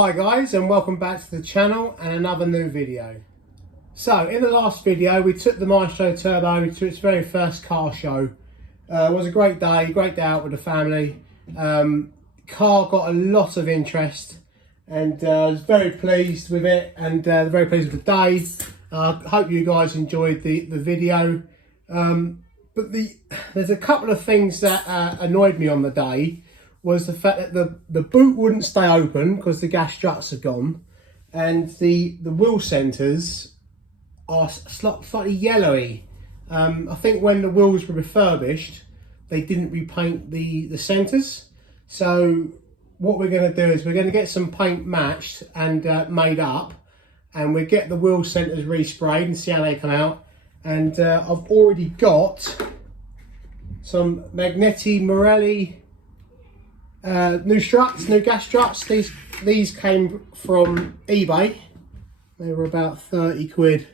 Hi guys, and welcome back to the channel and another new video. So in the last video we took the Maestro Turbo to its very first car show. It was a great day out with the family. Car got a lot of interest and I was very pleased with it and very pleased with the day. Hope you guys enjoyed the video. But there's a couple of things that annoyed me on the day. Was the fact that the boot wouldn't stay open because the gas struts are gone, and the wheel centres are slightly yellowy. I think when the wheels were refurbished, they didn't repaint the centres. So what we're going to do is we're going to get some paint matched and made up, and we get the wheel centres resprayed and see how they come out. And I've already got some Magneti Morelli new struts, new gas struts. These came from eBay. They were about 30 quid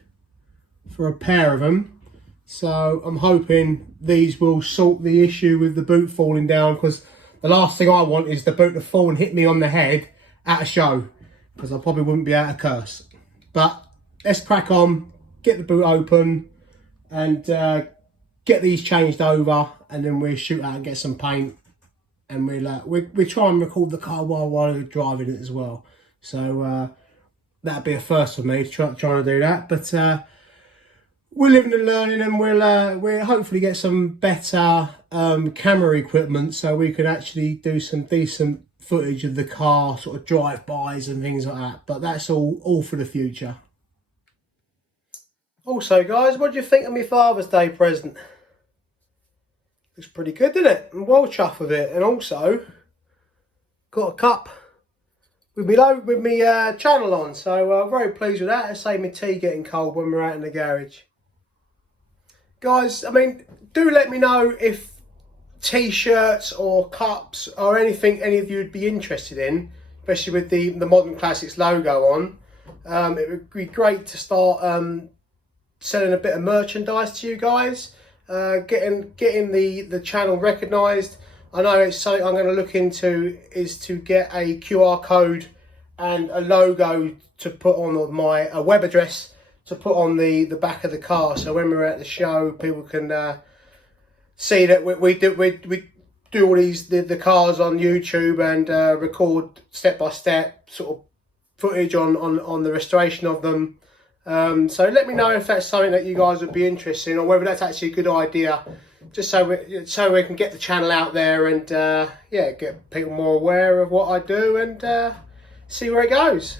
for a pair of them. So I'm hoping these will sort the issue with the boot falling down, because the last thing I want is the boot to fall and hit me on the head at a show, because I probably wouldn't be able to curse. But let's crack on, get the boot open and get these changed over, and then we'll shoot out and get some paint. And we try and record the car while we're driving it as well. So that'd be a first for me, trying to do that. But we're living and learning, and we'll hopefully get some better camera equipment so we can actually do some decent footage of the car, sort of drive-bys and things like that. But that's all for the future. Also, guys, what do you think of my Father's Day present? Looks pretty good, doesn't it? I'm well chuffed with it. And also got a cup with me channel on, so very pleased with that. It saved me tea getting cold when we're out in the garage. Guys, I mean, do let me know if t-shirts or cups or anything any of you would be interested in, especially with the Modern Classics logo on. It would be great to start selling a bit of merchandise to you guys. Getting the channel recognised. I know it's something I'm going to look into, is to get a QR code and a logo to put on my web address to put on the back of the car, so when we're at the show people can see that we do all the cars on YouTube and record step by step sort of footage on the restoration of them. So let me know if that's something that you guys would be interested in, or whether that's actually a good idea, just so we can get the channel out there and yeah, get people more aware of what I do and see where it goes.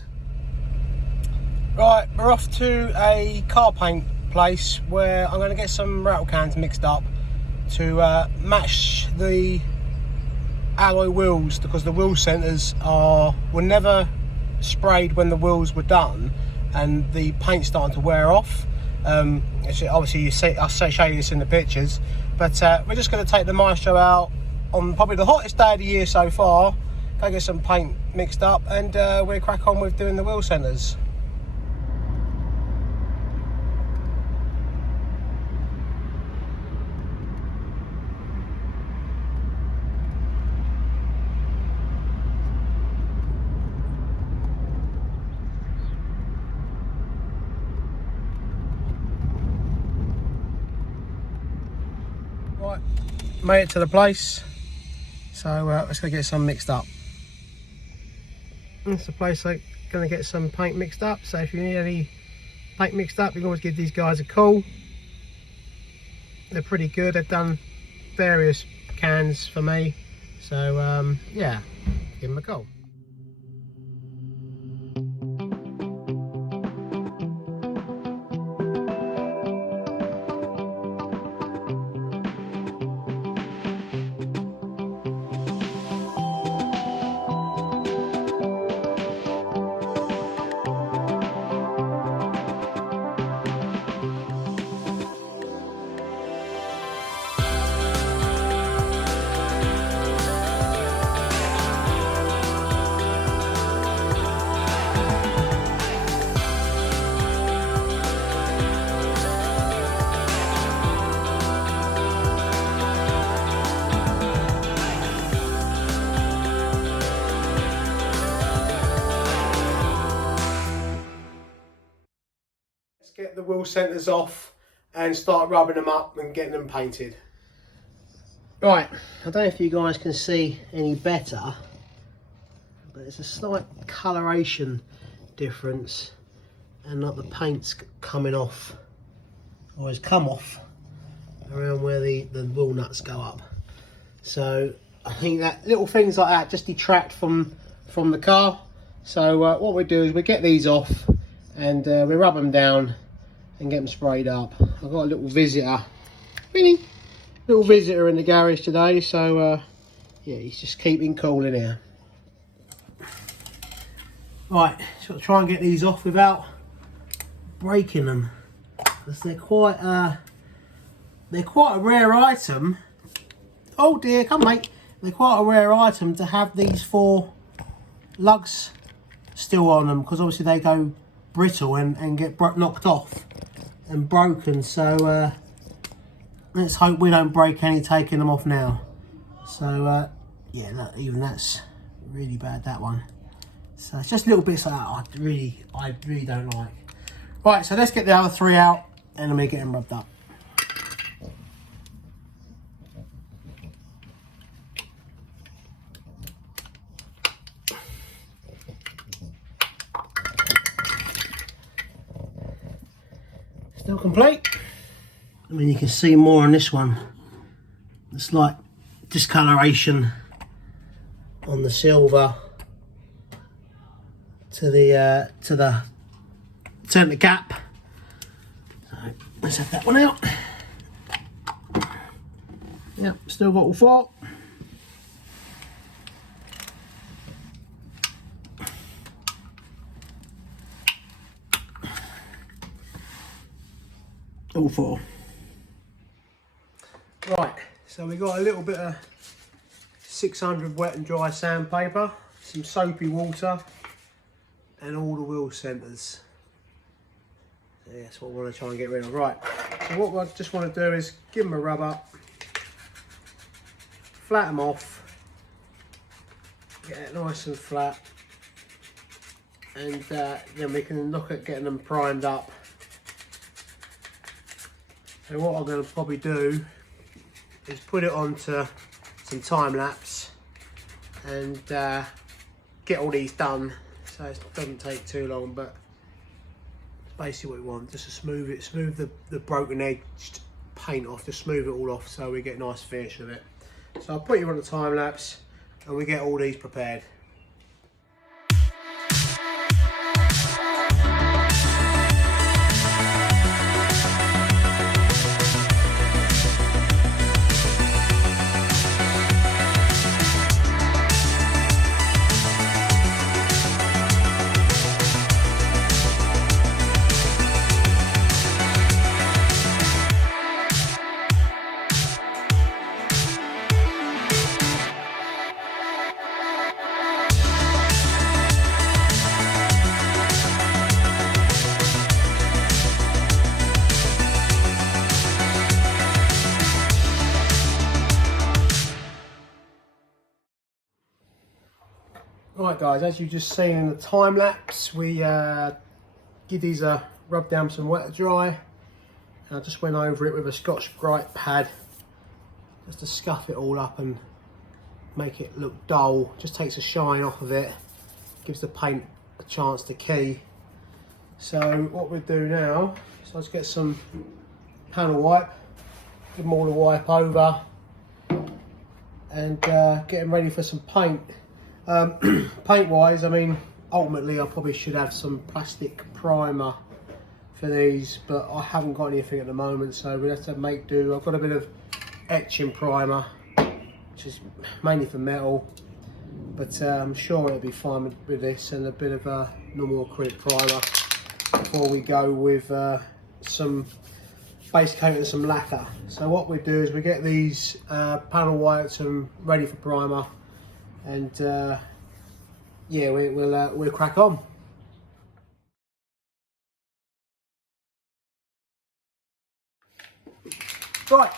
Right, we're off to a car paint place where I'm going to get some rattle cans mixed up to match the alloy wheels, because the wheel centres were never sprayed when the wheels were done, and the paint's starting to wear off. Obviously you see, I'll show you this in the pictures, but we're just going to take the Maestro out on probably the hottest day of the year so far, go get some paint mixed up, and we'll crack on with doing the wheel centres. Right, made it to the place, so let's go get some mixed up. That's the place I'm going to get some paint mixed up, so if you need any paint mixed up you can always give these guys a call. They're pretty good, they've done various cans for me, so yeah, give them a call. get the wheel centres off and start rubbing them up and getting them painted. Right, I don't know if you guys can see any better, but there's a slight coloration difference, and like the paint's coming off, or has come off around where the wheel nuts go up. So I think that little things like that just detract from the car. So what we do is we get these off and we rub them down and get them sprayed up. I've got a little visitor, little visitor in the garage today, so yeah, he's just keeping cool in here. Right, so I'll try and get these off without breaking them, because they're quite a rare item. Oh dear, come mate. They're quite a rare item to have these 4 lugs still on them, because obviously they go brittle and get knocked off and broken. So let's hope we don't break any taking them off now. So yeah, look, even that's really bad, that one. So it's just little bits like that I really don't like. Right, so let's get the other 3 out and then we get them rubbed up. Still complete. I mean, you can see more on this one. It's like discoloration on the silver to the centre gap. So let's have that one out. Yep, still got all 4. All 4. Right, so we got a little bit of 600 wet and dry sandpaper, some soapy water, and all the wheel centres. So yeah, that's what we want to try and get rid of. Right, so what I just want to do is give them a rub up, flat them off, get it nice and flat, and then we can look at getting them primed up. So what I'm going to probably do is put it onto some time lapse and get all these done, so it doesn't take too long. But basically what we want, just to smooth the broken edged paint off, just smooth it all off so we get a nice finish of it. So I'll put you on the time lapse and we get all these prepared. Right guys, as you just seen in the time lapse, we give these a rub down some wet and dry, and I just went over it with a Scotch-Brite pad just to scuff it all up and make it look dull. Just takes the shine off of it, gives the paint a chance to key. So what we do now, so let's get some panel wipe, give them all a wipe over, and get them ready for some paint. Paint wise, I mean, ultimately I probably should have some plastic primer for these, but I haven't got anything at the moment, so we have to make do. I've got a bit of etching primer, which is mainly for metal, but I'm sure it'll be fine with this, and a bit of a normal acrylic primer before we go with some base coat and some lacquer. So what we do is we get these panel whites and ready for primer, and yeah, we'll crack on. Right,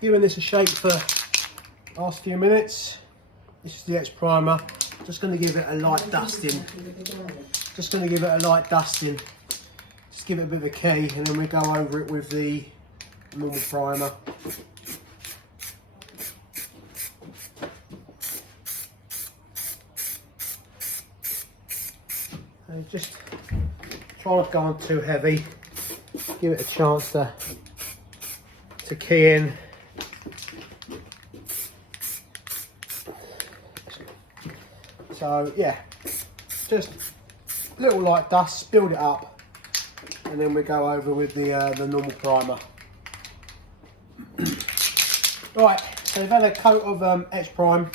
giving this a shake for the last few minutes. This is the etch primer. Just going to give it a light dusting. Just Just give it a bit of a key, and then we go over it with the normal primer. And just try not to go on too heavy. Give it a chance to key in. So yeah, just little light dust, build it up, and then we go over with the normal primer. Right, so we've had a coat of etch prime.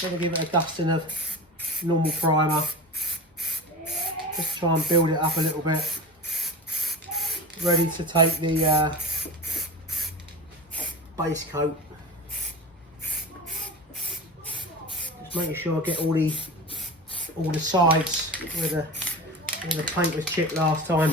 Going to give it a dusting of normal primer. Just try and build it up a little bit. Ready to take the base coat. Just making sure I get all the where the paint was chipped last time.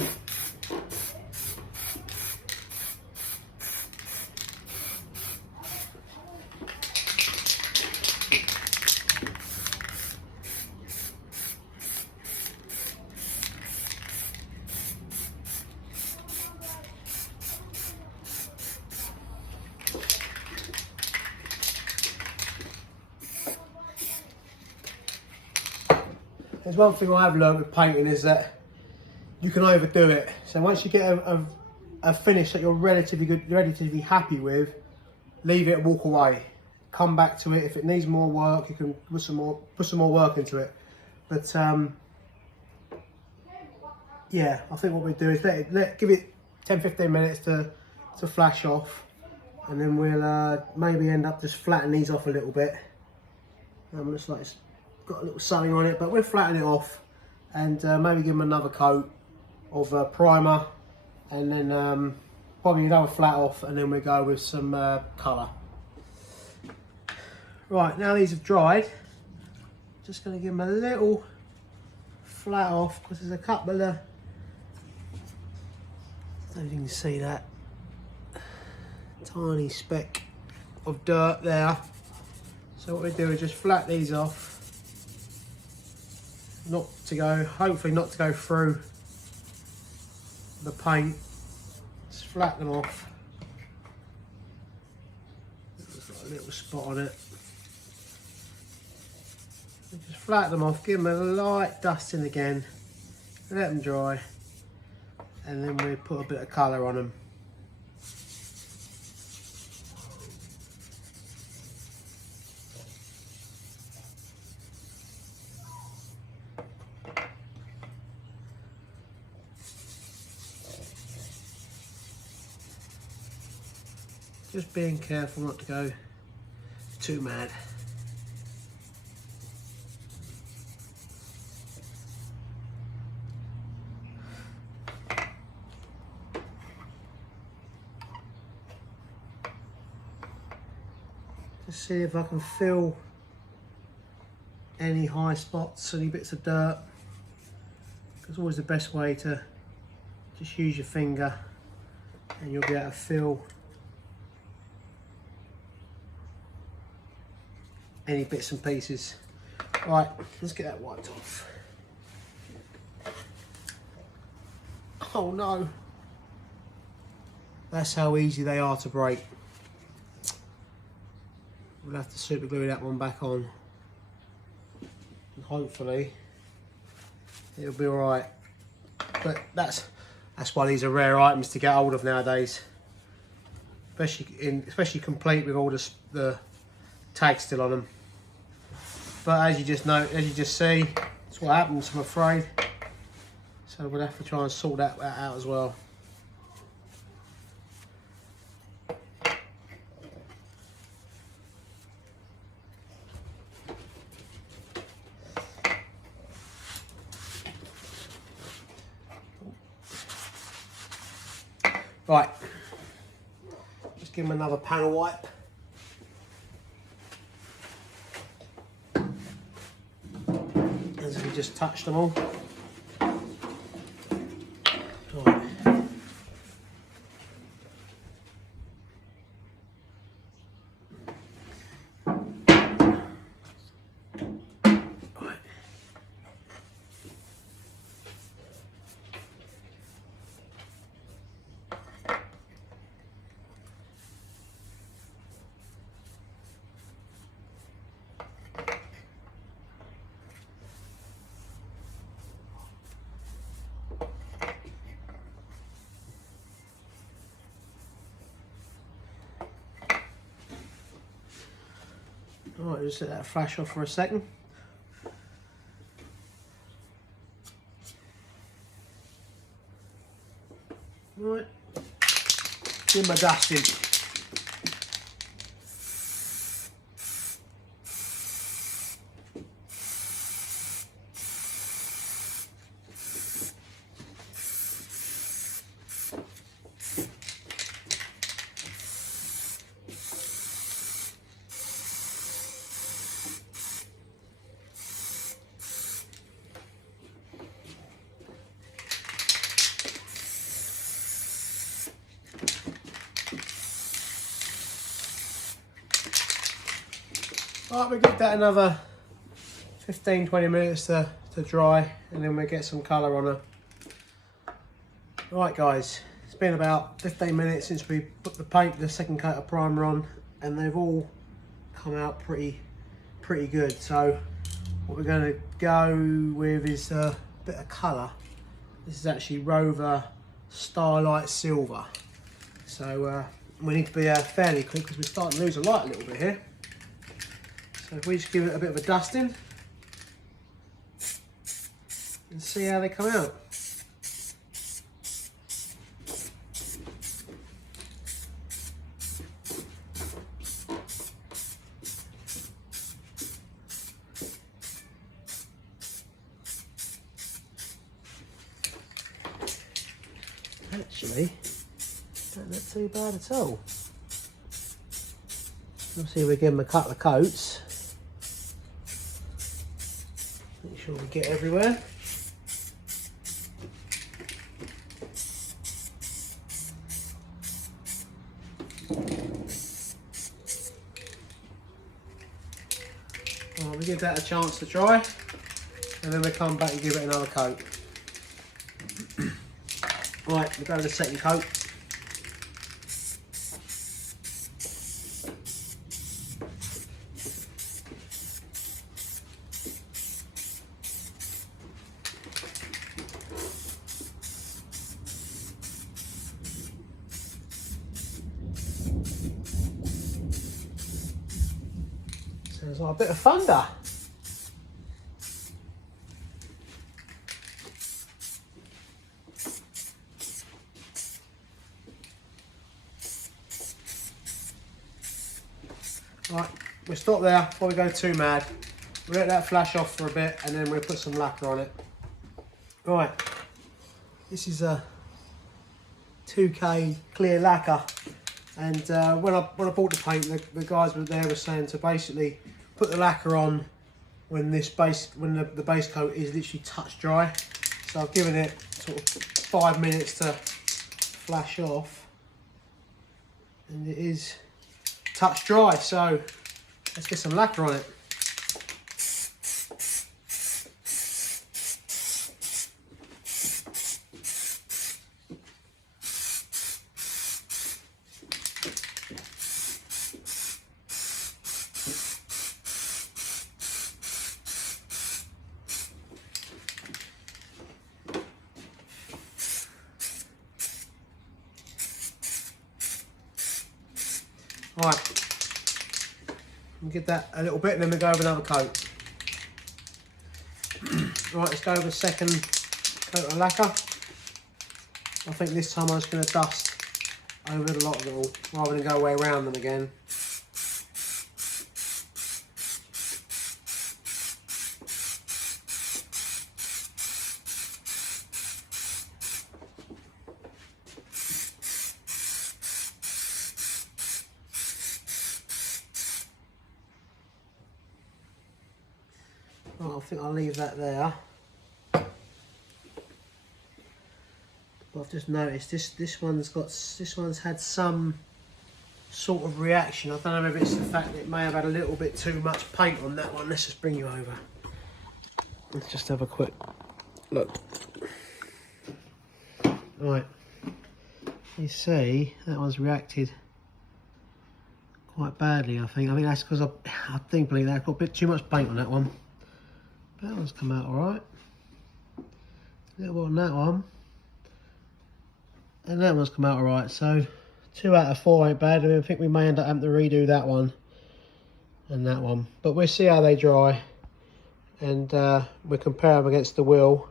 There's one thing I have learned with painting is that you can overdo it. So once you get a finish that you're relatively happy with, leave it and walk away. Come back to it. If it needs more work, you can put some more work into it. But yeah, I think what we do is give it 10-15 minutes to flash off, and then we'll maybe end up just flattening these off a little bit. Just like it's got a little something on it, but we'll flatten it off and maybe give them another coat of primer, and then probably another flat off, and then we go with some colour. Right, now these have dried, just going to give them a little flat off because there's a couple of, I don't know if you can see that, tiny speck of dirt there. So what we do is just flat these off, hopefully not to go through the paint. Just flatten them off. There's got a little spot on it. Just flatten them off, give them a light dusting again, let them dry, and then we put a bit of colour on them. Just being careful not to go too mad. Just see if I can fill any high spots, any bits of dirt. It's always the best way to just use your finger, and you'll be able to fill any bits and pieces. Right, let's get that wiped off. Oh no. That's how easy they are to break. We'll have to super glue that one back on. And hopefully it'll be alright. But that's why these are rare items to get hold of nowadays. Especially complete with all the tags still on them. But as you just see, that's what happens, I'm afraid. So we'll have to try and sort that out as well. Right, just give them another panel wipe. As we just touched them all. Right. Alright, just let that flash off for a second. Right, give my dusting. Right, we give that another 15-20 minutes to dry, and then we get some colour on her. Right guys, it's been about 15 minutes since we put the second coat of primer on, and they've all come out pretty good. So what we're going to go with is a bit of colour. This is actually Rover Starlight Silver. So we need to be fairly quick because we're starting to lose the light a little bit here. So if we just give it a bit of a dusting and see how they come out. Actually, don't look too bad at all. Obviously we give them a couple of coats. Make sure we get everywhere. Right, we give that a chance to dry, and then we come back and give it another coat. Right, we'll go to the second coat. Sounds like a bit of thunder. Right, we'll stop there before we go too mad. We'll let that flash off for a bit, and then we'll put some lacquer on it. Right, this is a 2K clear lacquer, and when I bought the paint, the guys were saying to basically put the lacquer on when the base coat is literally touch dry. So I've given it sort of 5 minutes to flash off, and it is touch dry. So let's get some lacquer on it. Right, we'll give that a little bit and then we'll go over another coat. Right, let's go over the second coat of lacquer. I think this time I'm just going to dust over the lot of it all rather than go way around them again. Right, I think I'll leave that there. But I've just noticed this one's had some sort of reaction. I don't know if it's the fact that it may have had a little bit too much paint on that one. Let's just bring you over. Let's just have a quick look. Right, you see that one's reacted quite badly. I think that's because I think believe that I've got a bit too much paint on that one. That one's come out alright. A little bit on that one. And that one's come out alright. So 2 out of 4 ain't bad. I think we may end up having to redo that one. and that one. But we'll see how they dry, and we'll compare them against the wheel,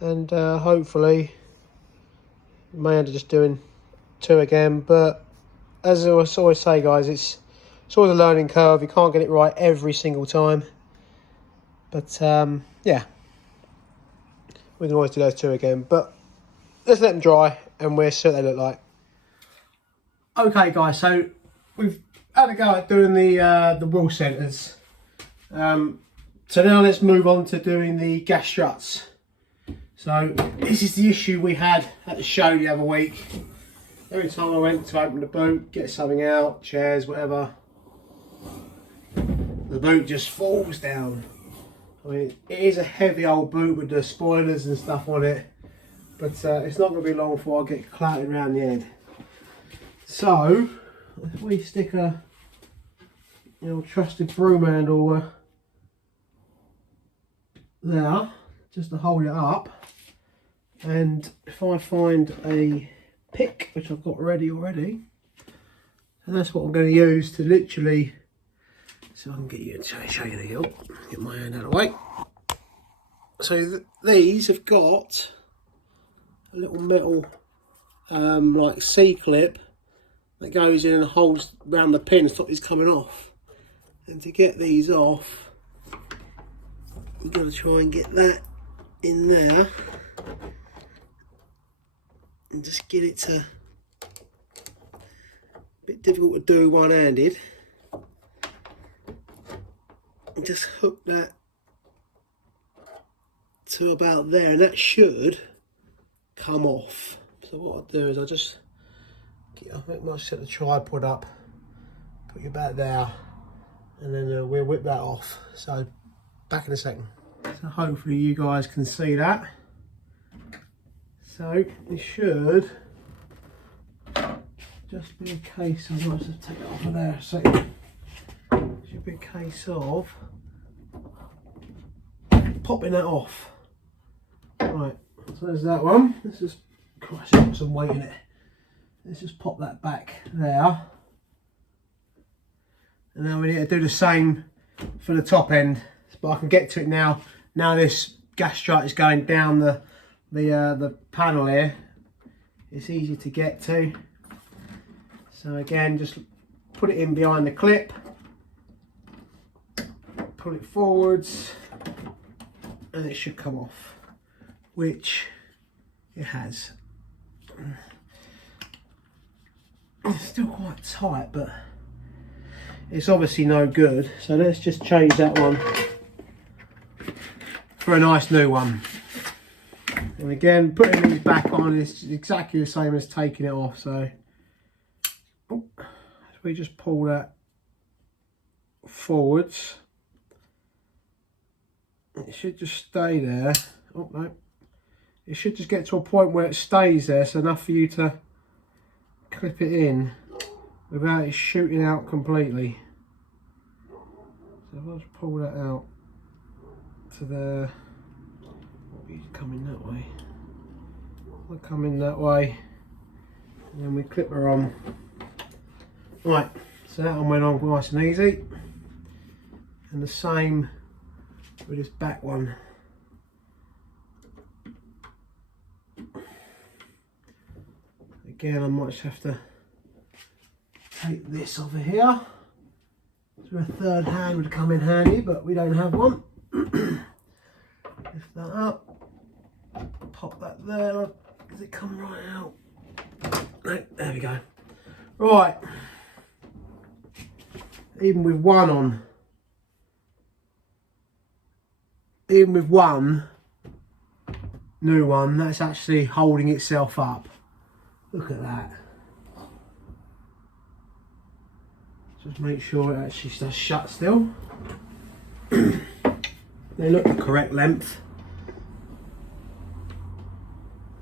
and hopefully we may end up just doing 2 again. But as I always say, guys, it's always a learning curve. You can't get it right every single time. But yeah, we can always do those 2 again. But let's let them dry and we'll see what they look like. Okay, guys, so we've had a go at doing the wheel centres. So now let's move on to doing the gas struts. So this is the issue we had at the show the other week. Every time I went to open the boot, get something out, chairs, whatever, the boot just falls down. I mean, it is a heavy old boot with the spoilers and stuff on it, but it's not going to be long before I get clouted around the head. So if we stick a trusted broom handle there, just to hold it up, and if I find a pick, which I've got ready already, and that's what I'm going to use to literally, so I can get you to show you the hill. Get my hand out of the way. So these have got a little metal like C-clip that goes in and holds around the pin and stops it coming off. And to get these off, you've got to try and get that in there and just get it to, a bit difficult to do one-handed, and just hook that to about there, and that should come off. So what I'll do is I'll just set the tripod up, put you back there, and then we'll whip that off. So back in a second. So hopefully you guys can see that. So it should just be a case of, I'll just take it off of there a second. It should be a case of popping that off. Right, so there's that one. Let's just, Christ, put some weight in it. Let's just pop that back there. And now we need to do the same for the top end. But I can get to it now. Now this gas strut is going down the panel here. It's easy to get to. So again, just put it in behind the clip. Pull it forwards. And it should come off. Which it has. It's still quite tight, but it's obviously no good. So let's just change that one for a nice new one. And again, putting these back on is exactly the same as taking it off. So we just pull that forwards. It should just stay there. Oh no. It should just get to a point where it stays there, so enough for you to clip it in without it shooting out completely. So if I just pull that out to there, you come in that way. I'll come in that way, and then we clip her on. Right, so that one went on nice and easy. And the same with this back one. Again, I might just have to take this over here. So a third hand would come in handy, but we don't have one. Lift that up, pop that there. Does it come right out? No, there we go. Right, even with one on, even with one new one, that's actually holding itself up. Look at that. Just make sure it actually does shut still. They look the correct length.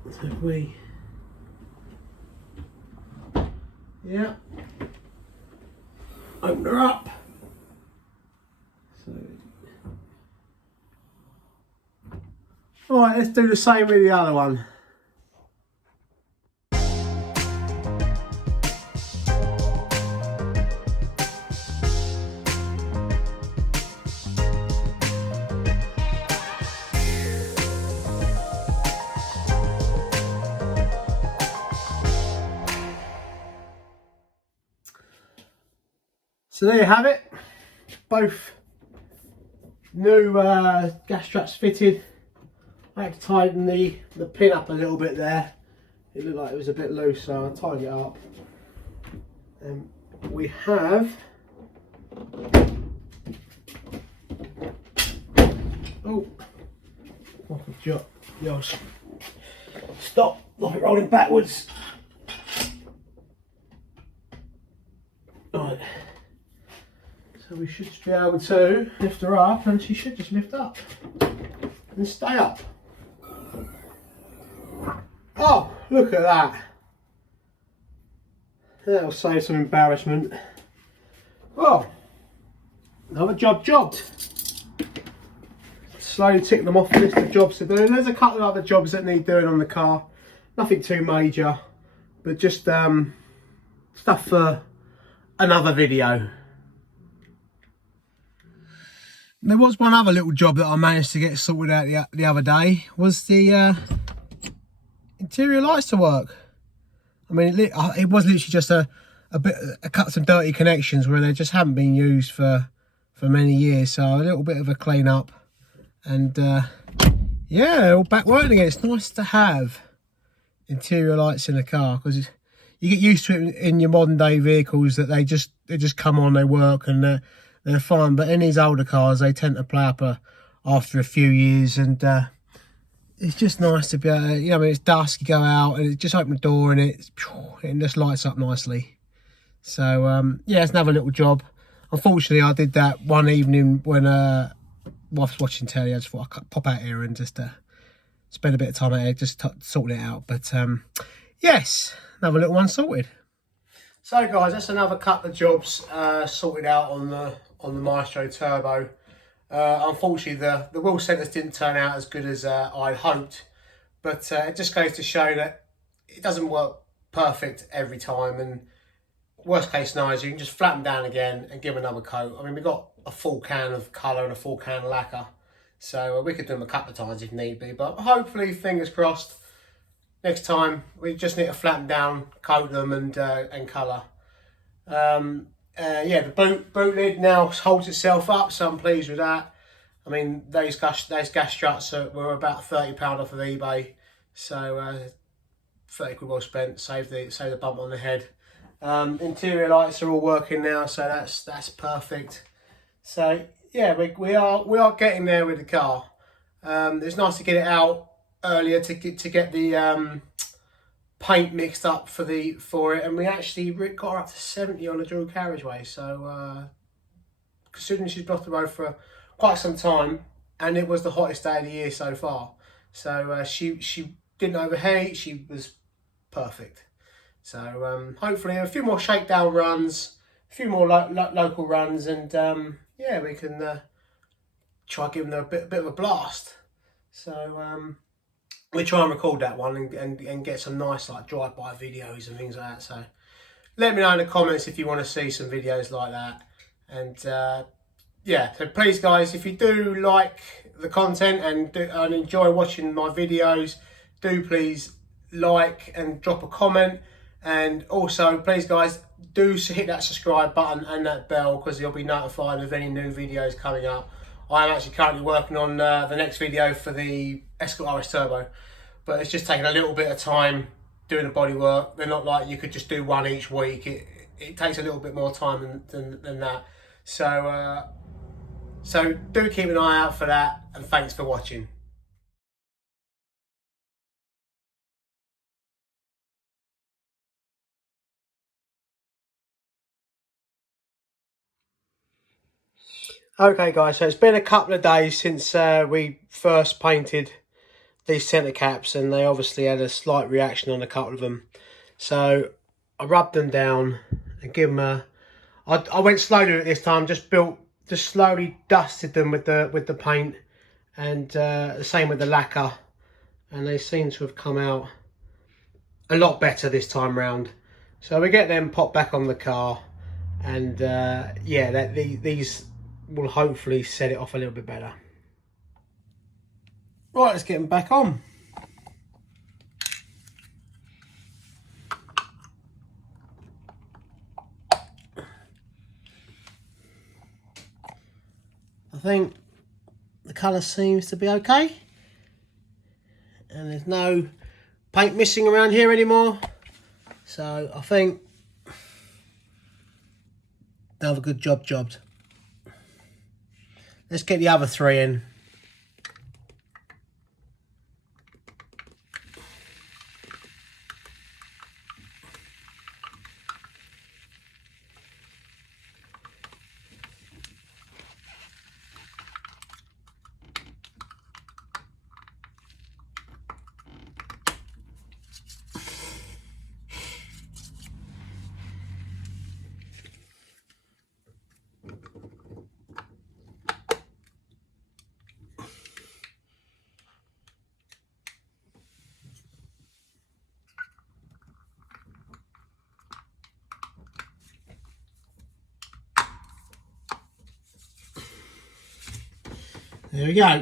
So if we, yeah, open her up. So, all right, let's do the same with the other one. So there you have it, both new gas struts fitted. I had to tighten the pin up a little bit there. It looked like it was a bit loose, so I tightened it up. And we have yes. Stop, like it rolling backwards. Right. So we should just be able to lift her up, and she should just lift up and stay up. Oh, look at that. That'll save some embarrassment. Well, another job jobbed. Slowly tick them off the list of jobs to do. There's a couple of other jobs that need doing on the car. Nothing too major, but just stuff for another video. There was one other little job that I managed to get sorted out the other day, was the interior lights to work. I mean, it was literally just a cut some dirty connections where they just haven't been used for many years. So a little bit of a clean up, and yeah, all back working again. It's nice to have interior lights in a car, because you get used to it in your modern day vehicles that they just come on, they work, and they're fine. But in these older cars, they tend to play up after a few years, and it's just nice to be able to, you know, I mean, it's dusk, you go out and it just open the door and it just lights up nicely. So yeah, it's another little job. Unfortunately, I did that one evening when whilst watching telly. I just thought I could pop out here and just spend a bit of time out here just sorting it out. But yes, another little one sorted. So guys, that's another couple of jobs sorted out on the Maestro Turbo. Unfortunately, the wheel centers didn't turn out as good as I'd hoped, but it just goes to show that it doesn't work perfect every time, and worst case scenario is you can just flatten down again and give them another coat. I mean, we've got a full can of colour and a full can of lacquer, so we could do them a couple of times if need be, but hopefully, fingers crossed, next time we just need to flatten down, coat them and colour. Yeah, the boot lid now holds itself up, so I'm pleased with that. I mean, those gas struts were about £30 off of eBay, so 30 quid well spent. Save the bump on the head. Interior lights are all working now, so that's perfect. So yeah, we are getting there with the car. It's nice to get it out earlier to get the paint mixed up for it, and we actually got her up to 70 on the dual carriageway. So considering she's blocked the road for quite some time, and it was the hottest day of the year so far, so she didn't overheat. She was perfect. So hopefully a few more shakedown runs, a few more local runs, and yeah, we can try giving them a bit of a blast. So we try and record that one and get some nice like drive-by videos and things like that. So let me know in the comments if you want to see some videos like that. And yeah, so please guys, if you do like the content and enjoy watching my videos, do please like and drop a comment. And also please guys, do hit that subscribe button and that bell, because you'll be notified of any new videos coming up. I am actually currently working on the next video for the Escort RS Turbo, but it's just taking a little bit of time doing the body work. They're not like you could just do one each week. It takes a little bit more time than that. So so do keep an eye out for that, and thanks for watching. Okay guys, so it's been a couple of days since we first painted these centre caps, and they obviously had a slight reaction on a couple of them. So I rubbed them down and give them I went slowly at this time, just slowly dusted them with the paint, and the same with the lacquer, and they seem to have come out a lot better this time round. So we get them popped back on the car, and yeah, these will hopefully set it off a little bit better. Right, let's get them back on. think the colour seems to be okay. And there's no paint missing around here anymore. So I think they'll have a good job jobbed. Let's get the other 3 in. There we go.